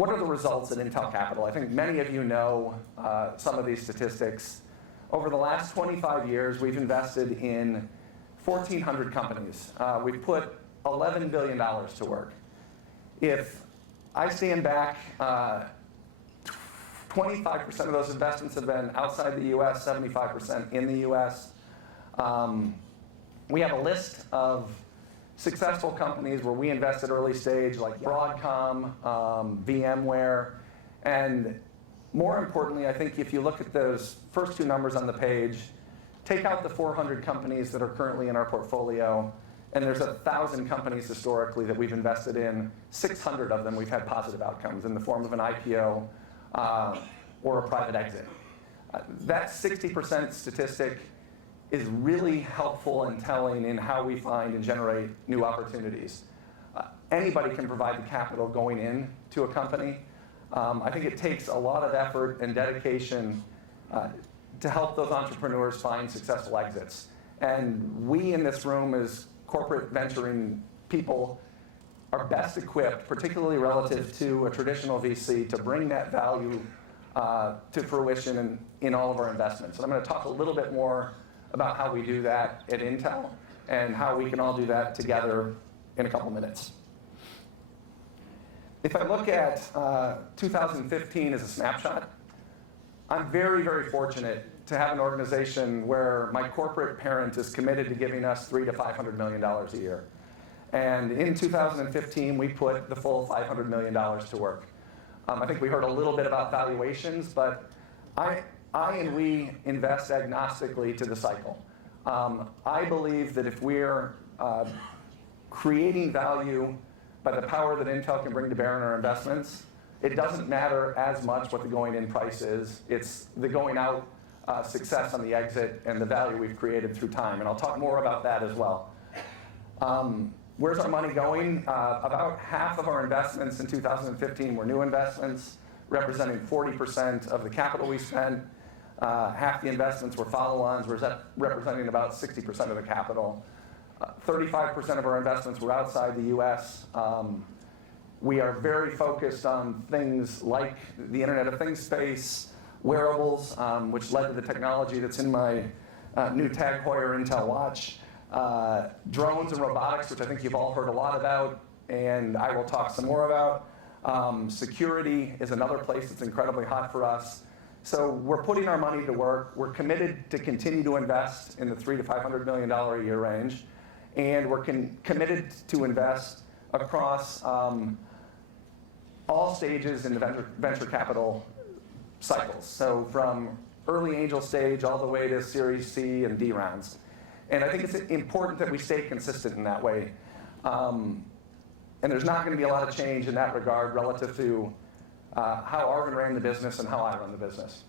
what are the results at Intel Capital? I think many of you know some of these statistics. Over the last 25 years, we've invested in 1,400 companies. We've put $11 billion to work. If I stand back, 25% of those investments have been outside the US, 75% in the US. We have a list of successful companies where we invested early stage, like Broadcom, VMware, and more importantly, I think if you look at those first two numbers on the page, take out the 400 companies that are currently in our portfolio, and there's 1,000 companies historically that we've invested in. 600 of them we've had positive outcomes in the form of an IPO or a private exit. That 60% statistic is really helpful and telling in how we find and generate new opportunities. Anybody can provide the capital going into a company. I think it takes a lot of effort and dedication to help those entrepreneurs find successful exits. And we in this room as corporate venturing people are best equipped, particularly relative to a traditional VC, to bring that value to fruition in all of our investments. And I'm going to talk a little bit more about how we do that at Intel and how we can all do that together in a couple minutes. If I look at 2015 as a snapshot, I'm very, very fortunate to have an organization where my corporate parent is committed to giving us $300 to $500 million a year. And in 2015, we put the full $500 million to work. I think we heard a little bit about valuations, but I and we invest agnostically to the cycle. I believe that if we're creating value by the power that Intel can bring to bear in our investments, it doesn't matter as much what the going in price is. It's the going out success on the exit and the value we've created through time. And I'll talk more about that as well. Where's our money going? About half of our investments in 2015 were new investments, representing 40% of the capital we spent. Half the investments were follow-ons, representing about 60% of the capital. 35% of our investments were outside the US. We are very focused on things like the Internet of Things space, wearables, which led to the technology that's in my new Tag Heuer Intel watch, drones and robotics, which I think you've all heard a lot about, and I will talk some more about. Security is another place that's incredibly hot for us. So we're putting our money to work. We're committed to continue to invest in the $300 to $500 million a year range, and we're committed to invest across all stages in the venture capital cycles. So from early angel stage all the way to Series C and D rounds. And I think it's important that we stay consistent in that way. And there's not going to be a lot of change in that regard relative to how Arvin ran the business and how I run the business.